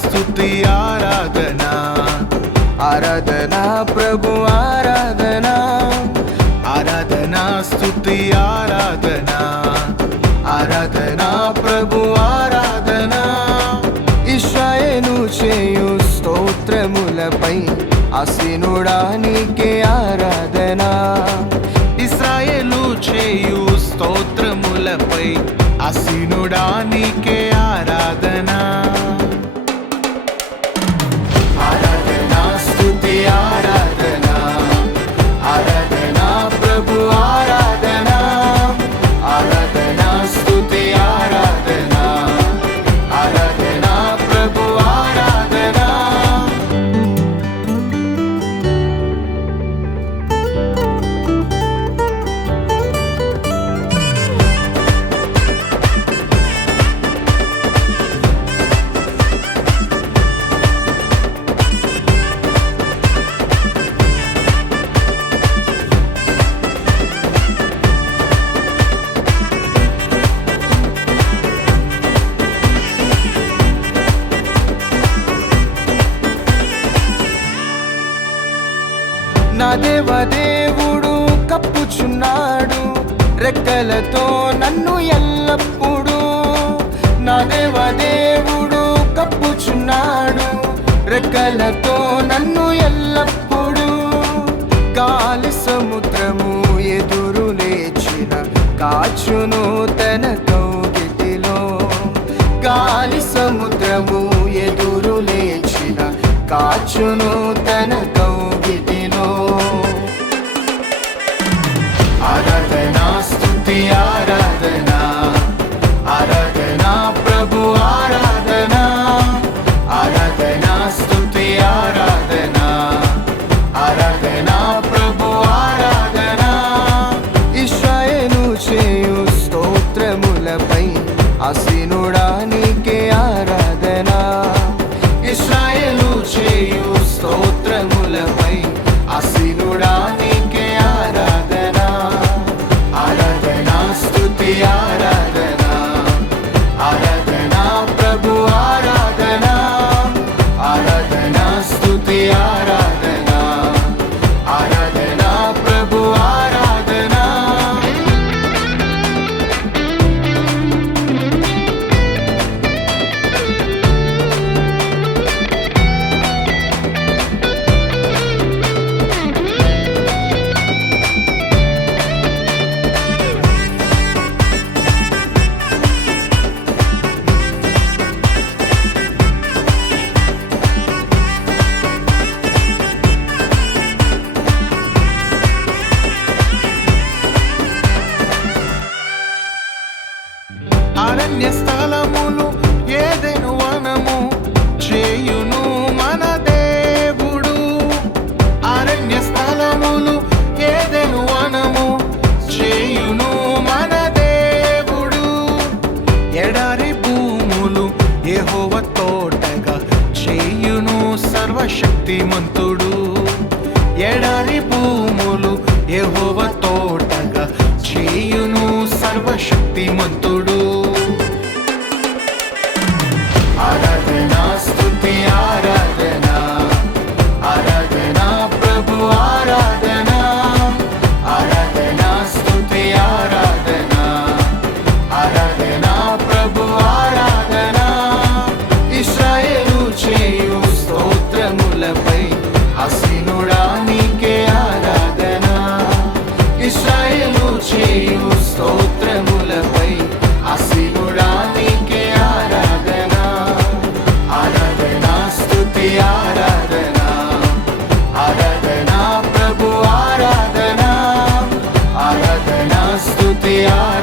స్తుతి ఆరాధనా ఆరాధనా ప్రభు ఆరాధనా ఆరాధనా స్తుతి ఆరాధనా ఆరాధనా ప్రభు ఆరాధనా ఇశ్రాయేలు చేయు స్తోత్రములపై ఆసీనుడా నీకే ఆరాధనా ఇశ్రాయేలు చేయు స్తోత్రములపై ఆసీనుడా నీకే ఆరాధనా ఆరాధనా స్తుతి ఆరాధనా ఆరాధనా ప్రభు ఆరాధనా ఆరాధనా స్తుతి ఆరాధనా ఆరాధనా ప్రభు ఆరాధనా నా దేవదేవుడు కప్పుచున్నాడు రెక్కలతో నన్ను ఎల్లప్పుడూ నా దేవదేవుడు కప్పుచున్నాడు రెక్కలతో నన్ను ఎల్లప్పుడూ గాలి సముద్రము ఎదురు లేచిన కాచును తన కౌగిటిలో గాలి సముద్రము ఎదురు లేచిన కాచును తన కౌగిటిలో ఆరాధనా స్తుతి ఆరాధనా ఆరాధనా ప్రభు ఆరాధనా ఆరాధనా స్తుతి ఆరాధనా ఆరాధనా ప్రభు ఆరాధనా ఇశ్రాయేలు చేయు స్తోత్రములపై ఆసీనుడా నీకే ఆరాధనా ఇశ్రాయేలు చేయు స్తోత్రములపై ఆసీనుడా నీకే ఆరాధనా ఆరాధనా స్తుతి ఆరాధనా ఆరాధనా ప్రభు ఆరాధనా ఆరాధనా స్తుతి ఆరాధనా ఆరాధనా ప్రభు ఆరాధనా అరణ్య స్థలములు ఏదెను వనము చేయును మన దేవుడు అరణ్య స్థలములు ఏదెను వనము చేయును మన దేవుడు ఎడారి భూములు యెహోవా తోటగా చేయును సర్వశక్తిమంతుడు ఎడారి భూములు యెహోవా తోటగా చేయును సర్వశక్తిమంతుడు ఆరాధనా స్తుతి ఆరాధనా ఆరాధనా ప్రభు ఆరాధనా ఆరాధనా స్తుతి ఆరాధనా ఆరాధనా ప్రభు ఆరాధనా ఇశ్రాయేలు చేయు స్తోత్రములపై ఆసీనుడా నీకే ఆరాధనా ఇశ్రాయేలు చేయు స్తోత్రములపై ఆసీనుడా నీకే ఆరాధనా ఆరాధనా స్తుతి ఆరాధనా ఆరాధనా ప్రభు ఆరాధనా ఆరాధనా స్తుతి ఆరాధనా